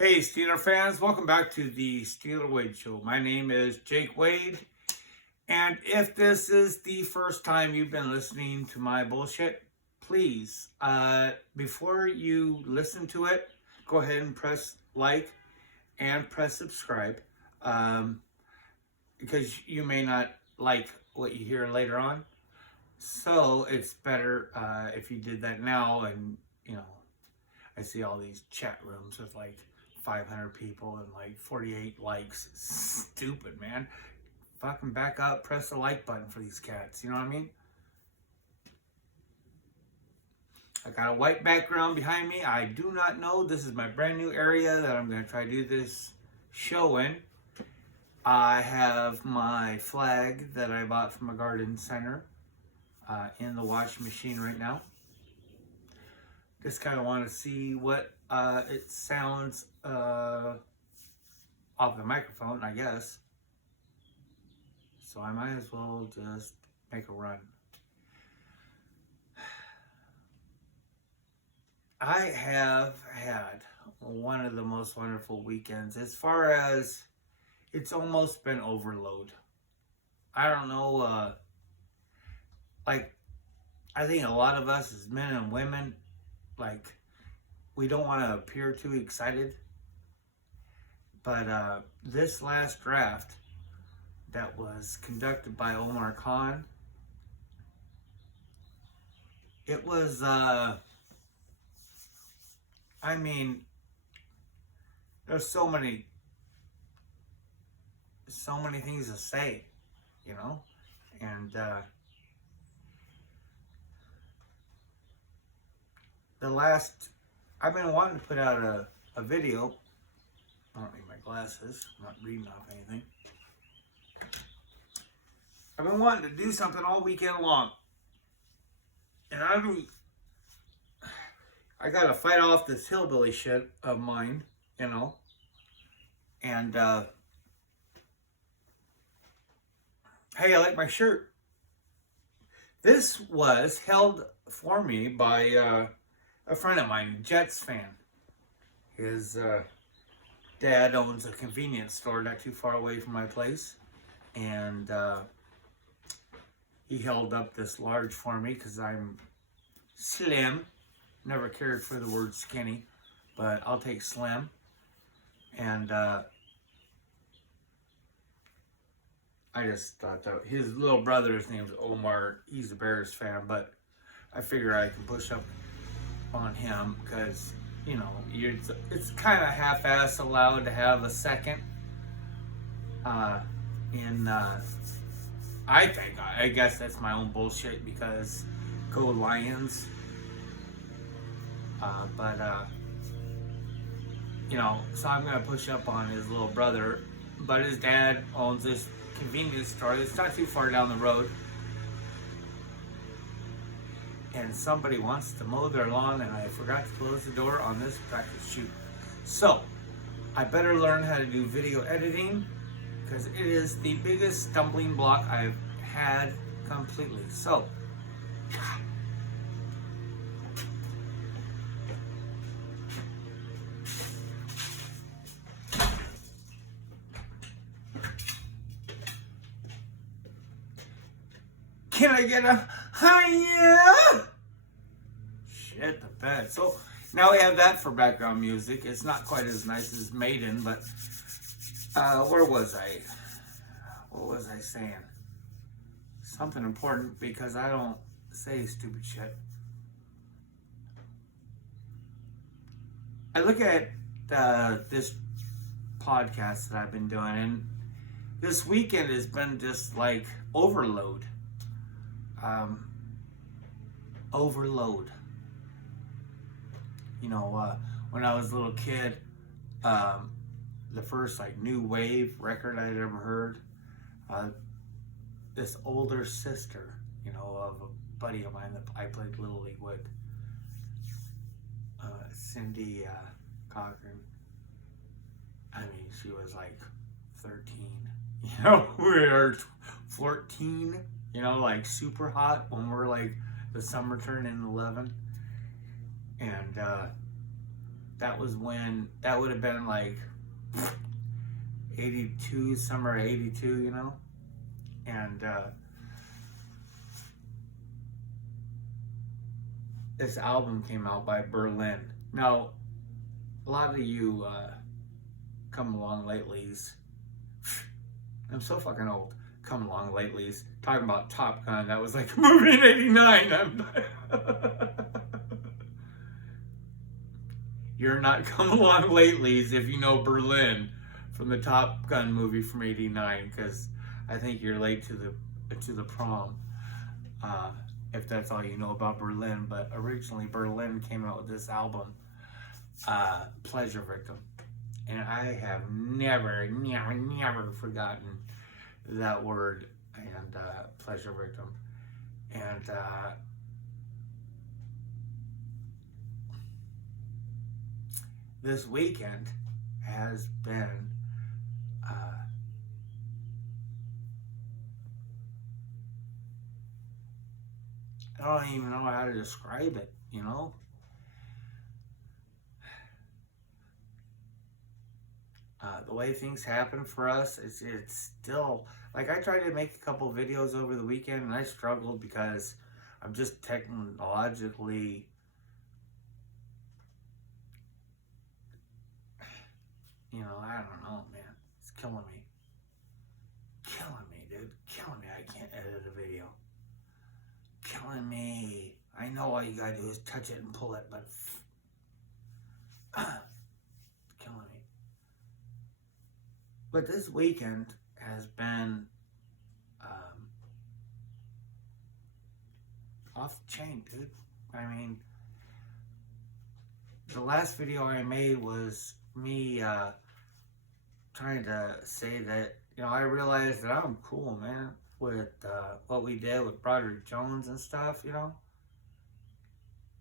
Hey Steeler fans, welcome back to the Steeler Wade Show. My name is Jake Wade, and if this is the first time you've been listening to my bullshit, please, before you listen to it, go ahead and press like and press subscribe, because you may not like what you hear later on. So it's better if you did that now. And I see all these chat rooms with like 500 people and like 48 likes. Stupid, man. Fucking back up, press the like button for these cats. You know what I mean? I got a white background behind me. I do not know. This is my brand new area that I'm going to try to do this show in. I have my flag that I bought from a garden center in the washing machine right now. Just kind of want to see what it sounds off the microphone, I guess. So I might as well just make a run. I have had one of the most wonderful weekends. As far as it's almost been overload. I don't know, I think a lot of us as men and women, we don't want to appear too excited. But this last draft that was conducted by Omar Khan, it was, there's so many things to say, and I've been wanting to put out a video. I don't need my glasses. I'm not reading off anything. I've been wanting to do something all weekend long. And I gotta fight off this hillbilly shit of mine, And hey, I like my shirt. This was held for me by a friend of mine, Jets fan. His dad owns a convenience store not too far away from my place, and he held up this large for me because I'm slim. Never cared for the word skinny, but I'll take slim. And I just thought that his little brother, his name's Omar, he's a Bears fan, but I figure I can push up on him because it's kind of half-ass allowed to have a second I guess that's my own bullshit because go Lions. So I'm gonna push up on his little brother, but his dad owns this convenience store. It's not too far down the road. And somebody wants to mow their lawn, and I forgot to close the door on this practice shoot. So, I better learn how to do video editing, because it is the biggest stumbling block I've had completely. So, can I get a hiya? Shit the bed. So now we have that for background music. It's not quite as nice as Maiden, but where was I? What was I saying? Something important, because I don't say stupid shit. I look at this podcast that I've been doing, and this weekend has been just like overload. Overload. When I was a little kid, the first new wave record I'd ever heard, this older sister, of a buddy of mine that I played Little League with, Cindy Cochran. She was like 13. We were 14. Super hot when we're the summer turning 11. And that was when, that would have been like 82, summer 82, you know? And this album came out by Berlin. Now, a lot of you come along latelys. I'm so fucking old. Come along latelys. Talking about Top Gun. That was like a movie in 89. You're not come along latelys if you know Berlin from the Top Gun movie from 89, because I think you're late to the prom. If that's all you know about Berlin. But originally Berlin came out with this album, Pleasure Victim. And I have never forgotten that word, and Pleasure Victim. And this weekend has been I don't even know how to describe it, you know? The way things happen for us, it's still, like, I tried to make a couple videos over the weekend and I struggled because I'm just technologically, you know, I don't know, man. It's killing me. Killing me, dude. Killing me. I can't edit a video. Killing me. I know all you gotta do is touch it and pull it, but killing me. But this weekend has been off the chain, dude. I mean, the last video I made was me trying to say that, you know, I realized that I'm cool, man, with what we did with Broderick Jones and stuff, you know.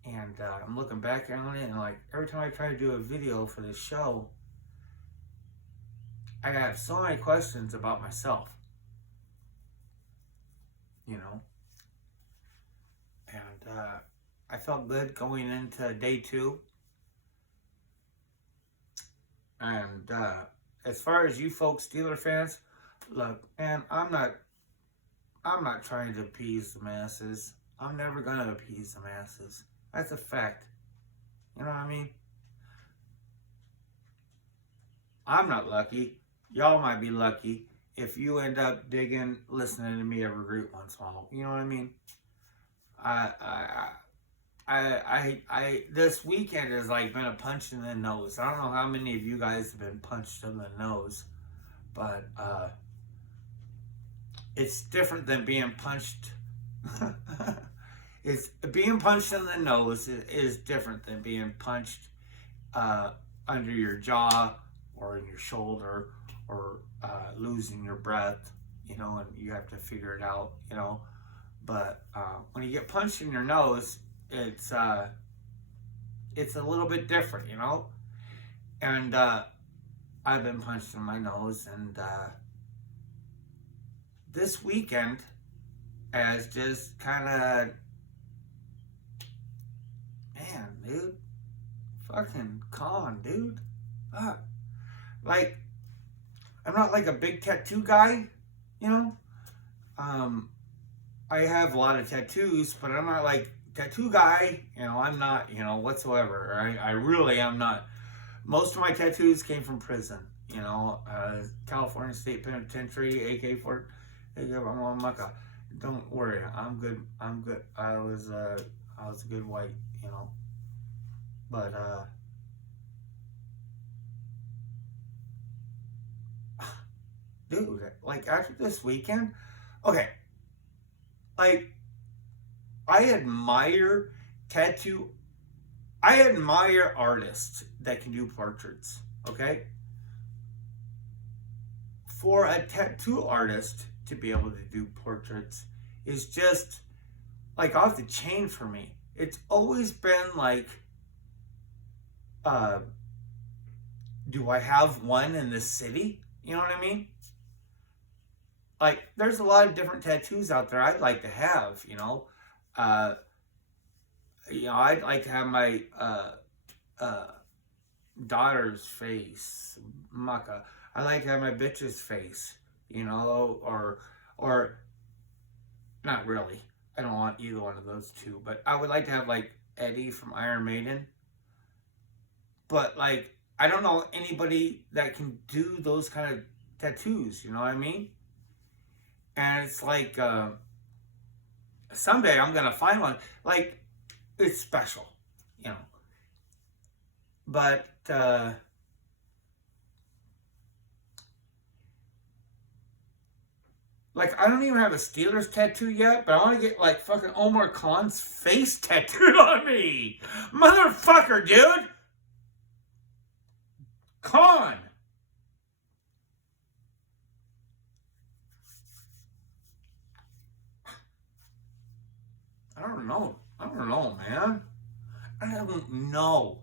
And I'm looking back on it, and like every time I try to do a video for this show, I have so many questions about myself, you know. And I felt good going into day 2. And as far as you folks, Steeler fans, look, man, I'm not trying to appease the masses. I'm never gonna appease the masses. That's a fact. You know what I mean? I'm not lucky. Y'all might be lucky if you end up listening to me every group once in a while. You know what I mean? I this weekend has like been a punch in the nose. I don't know how many of you guys have been punched in the nose, but it's different than being punched. It's being punched in the nose is different than being punched under your jaw or in your shoulder, or losing your breath, you know, and you have to figure it out, you know. But when you get punched in your nose, it's a little bit different, you know. And I've been punched in my nose, and this weekend has just kind of, man, dude, fucking Khan, dude. Fuck. Like, I'm not like a big tattoo guy, you know. I have a lot of tattoos, but I'm not like tattoo guy, you know. I'm not, you know, whatsoever. I really am not. Most of my tattoos came from prison, you know. California State Penitentiary, AK-4, don't worry, I'm good. I'm good. I was a good white, you know. But dude, like after this weekend, okay, like I admire artists that can do portraits, okay? For a tattoo artist to be able to do portraits is just like off the chain for me. It's always been like, do I have one in the city? You know what I mean? Like, there's a lot of different tattoos out there I'd like to have, you know. I'd like to have my daughter's face. Maka. I like to have my bitch's face, you know, or not really. I don't want either one of those two, but I would like to have like Eddie from Iron Maiden. But like, I don't know anybody that can do those kind of tattoos. You know what I mean? And it's like someday I'm gonna find one. Like, it's special, you know. But like, I don't even have a Steelers tattoo yet, but I want to get like fucking Omar Khan's face tattooed on me, motherfucker, dude. Khan. I don't know. I don't know, man. I don't know.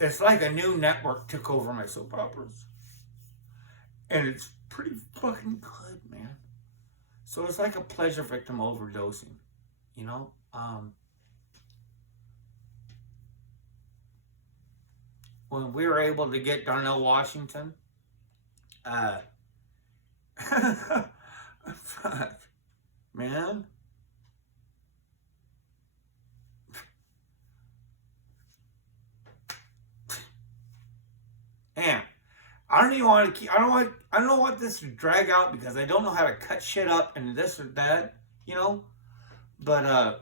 It's like a new network took over my soap operas. And it's pretty fucking good, man. So it's like a pleasure victim overdosing, you know? When we were able to get Darnell Washington, fuck, man. Man, I don't even want to keep. I don't want this to drag out because I don't know how to cut shit up and this or that, you know. But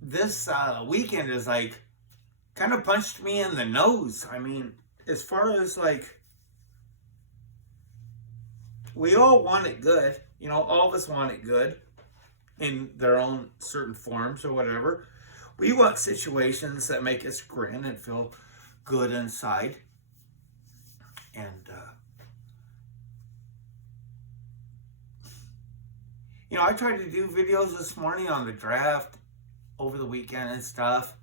this weekend is like kind of punched me in the nose. I mean, as far as like, we all want it good, you know. All of us want it good in their own certain forms or whatever. We want situations that make us grin and feel good inside. And, you know, I tried to do videos this morning on the draft over the weekend and stuff.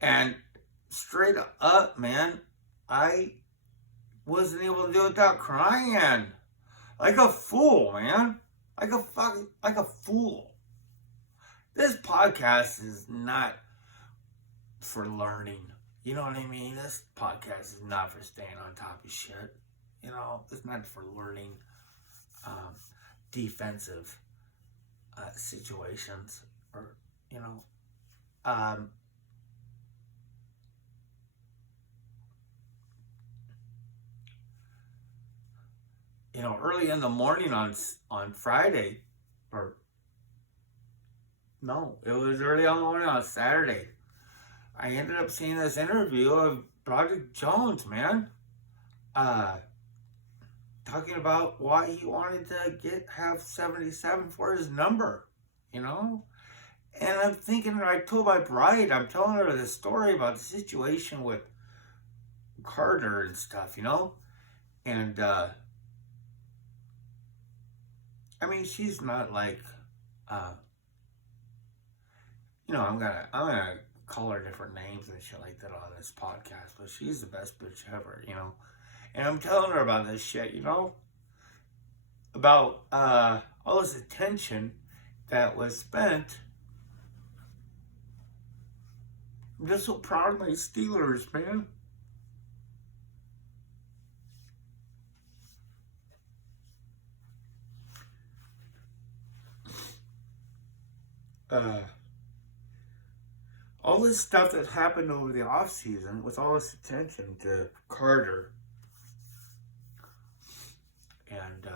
And straight up, man, I wasn't able to do it without crying. Like a fool, man. Like a fool. This podcast is not for learning. You know what I mean? This podcast is not for staying on top of shit. You know, it's not for learning defensive situations or, you know. You know, early in the morning on Friday, or no, it was early on the morning on Saturday. I ended up seeing this interview of Project Jones, man. Talking about why he wanted to have 77 for his number, you know? And I'm thinking, I told my bride, I'm telling her this story about the situation with Carter and stuff, you know? And, I mean, she's not like, you know, I'm gonna call her different names and shit like that on this podcast, but she's the best bitch ever, you know. And I'm telling her about this shit, you know, about all this attention that was spent. I'm just so proud of my Steelers, man. All this stuff that happened over the off season with all this attention to Carter. And,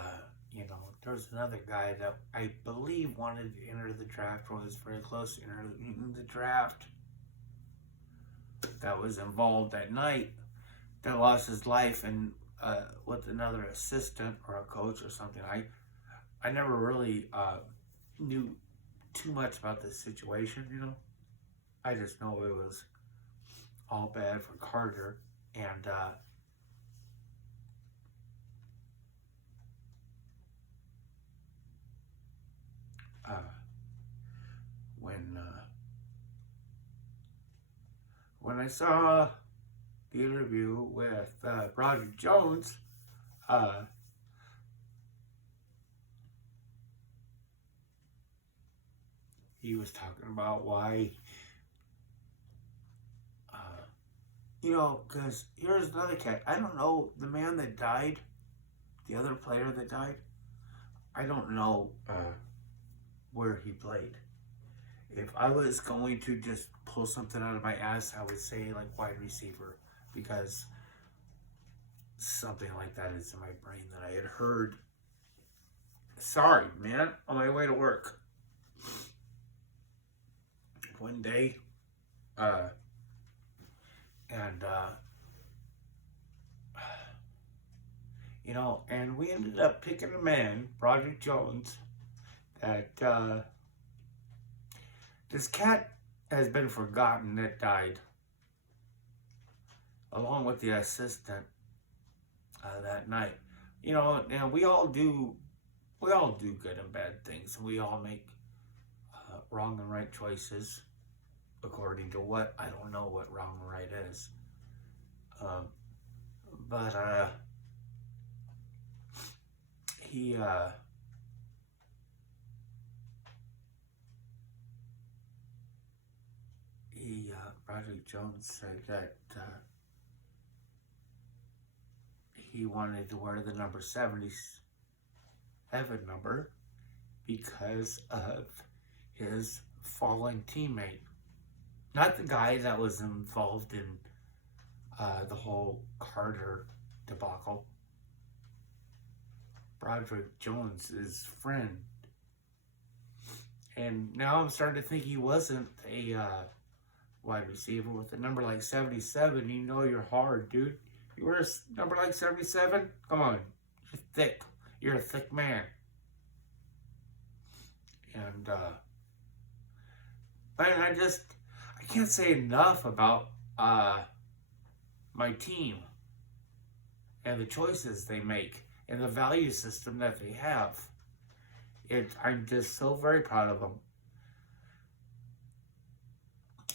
you know, there's another guy that I believe wanted to enter the draft or was very close to entering the draft that was involved that night that lost his life and with another assistant or a coach or something. I never really knew too much about this situation, you know. I just know it was all bad for Carter. And when I saw the interview with Project Jones, he was talking about why You know, because here's another cat. I don't know the man that died, the other player that died. I don't know where he played. If I was going to just pull something out of my ass, I would say like wide receiver, because something like that is in my brain that I had heard. Sorry, man, on my way to work one day, and you know, and we ended up picking a man, Broderick Jones, that this cat has been forgotten that died, along with the assistant that night. You know, and we all do good and bad things. We all make wrong and right choices according to what, I don't know what wrong and right is. But he Broderick Jones said that he wanted to wear the number 77 number because of his fallen teammate. Not the guy that was involved in the whole Carter debacle. Broderick Jones' friend. And now I'm starting to think he wasn't a wide receiver with a number like 77. You know you're hard, dude. You wear a number like 77? Come on. You're thick. You're a thick man. And I can't say enough about my team and the choices they make and the value system that they have. I'm just so very proud of them.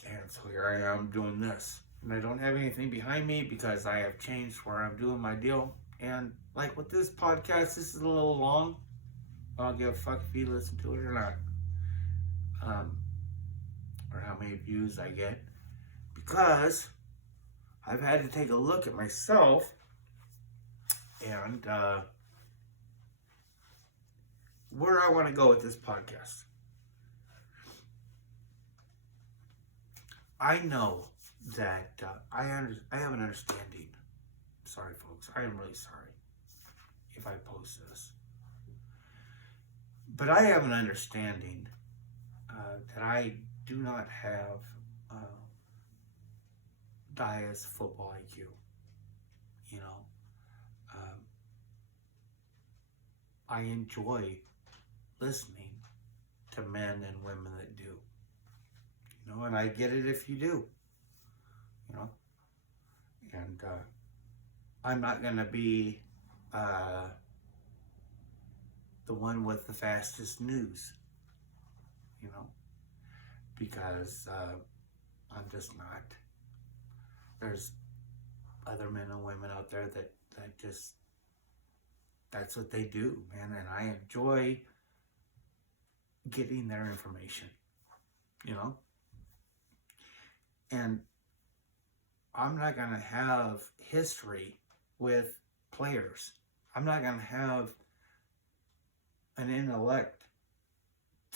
And so here I am doing this. And I don't have anything behind me because I have changed where I'm doing my deal. And like with this podcast, this is a little long. I don't give a fuck if you listen to it or not. Or how many views I get. Because I've had to take a look at myself and where I want to go with this podcast. I know that I have an understanding. Sorry, folks. I am really sorry if I post this. But I have an understanding that I do not have Dia's football IQ. You know, I enjoy listening to men and women that do. You know, and I get it if you do. You know, and I'm not going to be the one with the fastest news, you know, because I'm just not. There's other men and women out there that just, that's what they do, man, and I enjoy getting their information, you know, and I'm not going to have history with players. I'm not going to have an intellect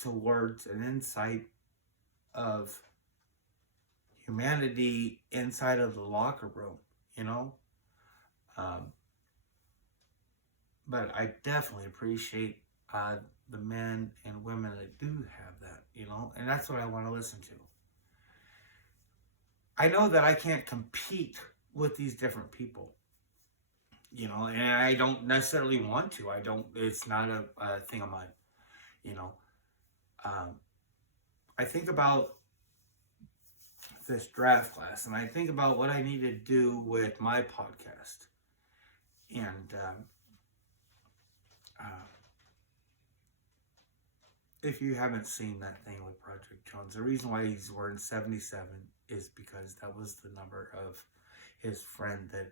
towards an insight of humanity inside of the locker room, you know? But I definitely appreciate the men and women that do have that, you know? And that's what I want to listen to. I know that I can't compete with these different people, you know, and I don't necessarily want to. It's not a thing of mine, you know. I think about this draft class, and I think about what I need to do with my podcast. And if you haven't seen that thing with Broderick Jones, the reason why he's wearing 77 is because that was the number of his friend that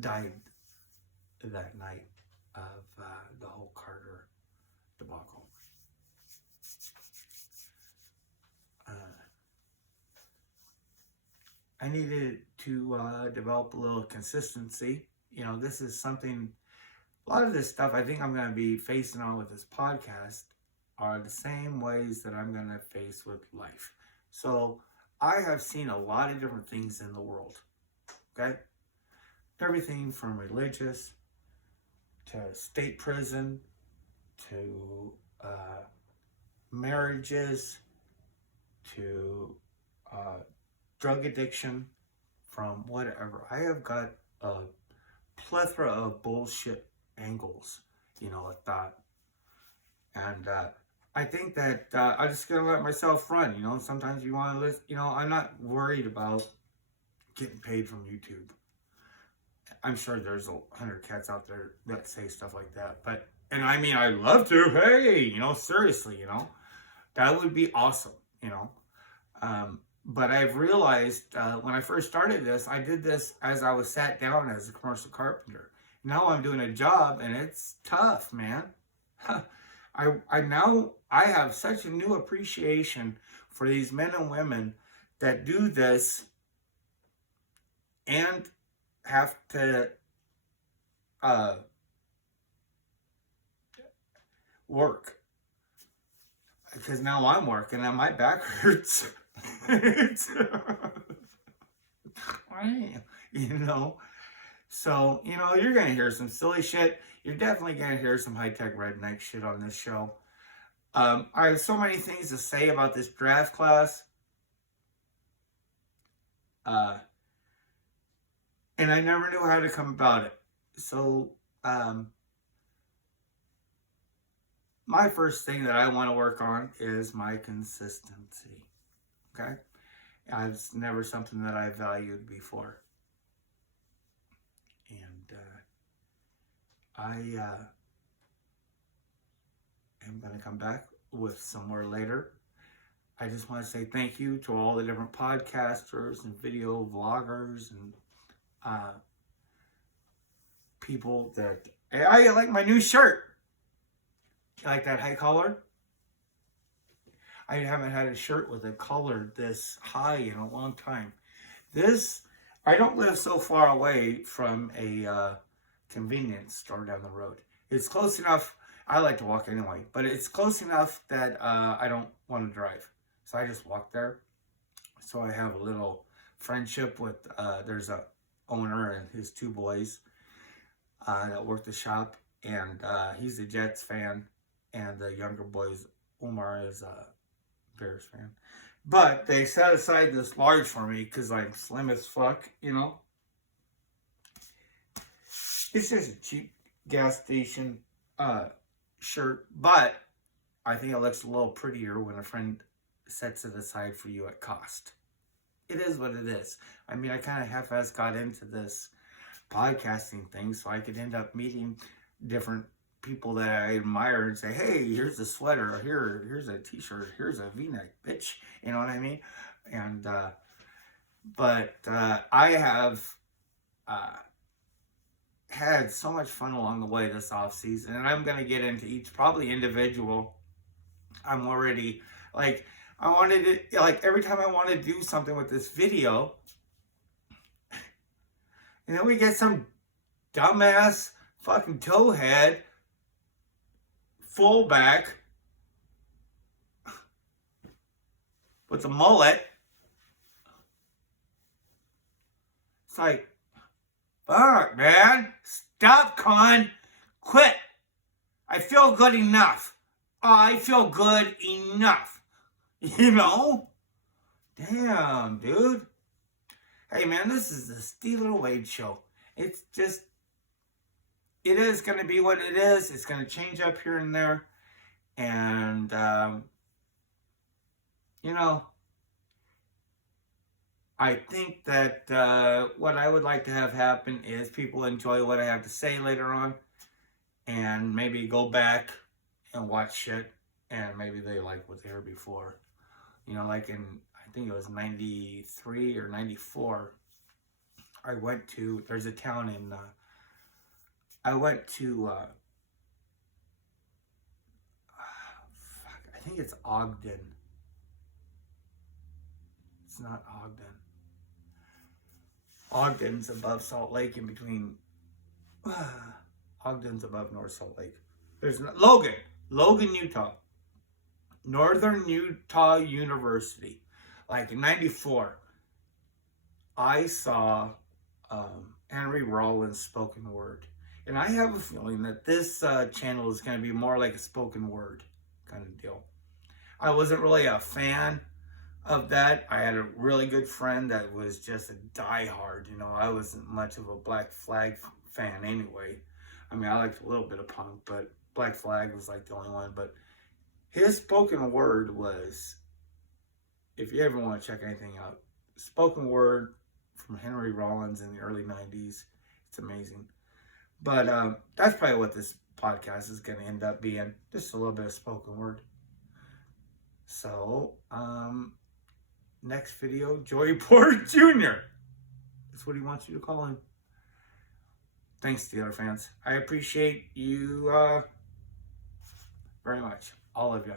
died that night of the whole Carter debacle. I needed to develop a little consistency. You know, this is something, a lot of this stuff I think I'm going to be facing on with this podcast are the same ways that I'm going to face with life. So I have seen a lot of different things in the world. Okay? Everything from religious to state prison to marriages to drug addiction, from whatever. I have got a plethora of bullshit angles, you know, at that. And I think that I'm just going to let myself run, you know. Sometimes you want to listen, you know, I'm not worried about getting paid from YouTube. I'm sure there's 100 cats out there that say stuff like that. But, and I mean, I'd love to. Hey, you know, seriously, you know, that would be awesome, you know. But I've realized when I first started this, I did this as I was sat down as a commercial carpenter. Now I'm doing a job and it's tough, man. I have such a new appreciation for these men and women that do this and have to work. Because now I'm working and my back hurts. You know, so, you know, you're going to hear some silly shit. You're definitely going to hear some high-tech redneck shit on this show. I have so many things to say about this draft class. And I never knew how to come about it. So, my first thing that I want to work on is my consistency. Okay? It's never something that I valued before. And I am going to come back with some more later. I just want to say thank you to all the different podcasters and video vloggers and people that... Hey, I like my new shirt. You like that high collar? I haven't had a shirt with a collar this high in a long time. I don't live so far away from a convenience store down the road. It's close enough. I like to walk anyway, but it's close enough that I don't want to drive. So I just walk there. So I have a little friendship with, there's a owner and his two boys that work the shop. And he's a Jets fan. And the younger boys, Omar, is a Bears fan. But they set aside this large for me because I'm slim as fuck, you know. It's just a cheap gas station shirt. But I think it looks a little prettier when a friend sets it aside for you at cost. It is what it is. I mean, I kind of half-ass got into this podcasting thing so I could end up meeting different people that I admire and say, hey, here's a sweater, here's a t-shirt, here's a v-neck, bitch. You know what I mean? And, but I have had so much fun along the way this off-season, and I'm going to get into each, probably individual. I'm already, like, I wanted it, like, every time I want to do something with this video, and then we get some dumbass fucking towhead fullback with a mullet. It's like, fuck, man. Stop, Khan. Quit. I feel good enough. I feel good enough. You know? Damn, dude. Hey, man, this is the Steeler Wade show. It's just... It is going to be what it is. It's going to change up here and there. And, you know, I think that what I would like to have happen is people enjoy what I have to say later on. And maybe go back and watch shit. And maybe they like what they heard before. You know, like in, I think it was 93 or 94. I went to, there's a town in... I went to, I think it's Ogden. It's not Ogden. Ogden's above Salt Lake, in between Ogden's above North Salt Lake. There's Logan, Utah. Northern Utah University. Like in '94, I saw Henry Rollins' spoken word. And I have a feeling that this channel is going to be more like a spoken word kind of deal. I wasn't really a fan of that. I had a really good friend that was just a diehard. You know, I wasn't much of a Black Flag fan anyway. I mean, I liked a little bit of punk, but Black Flag was like the only one. But his spoken word was, if you ever want to check anything out, spoken word from Henry Rollins in the early 90s. It's amazing. But that's probably what this podcast is going to end up being. Just a little bit of spoken word. So, next video, Joey Porter Jr. That's what he wants you to call him. Thanks, Steeler fans. I appreciate you very much. All of you.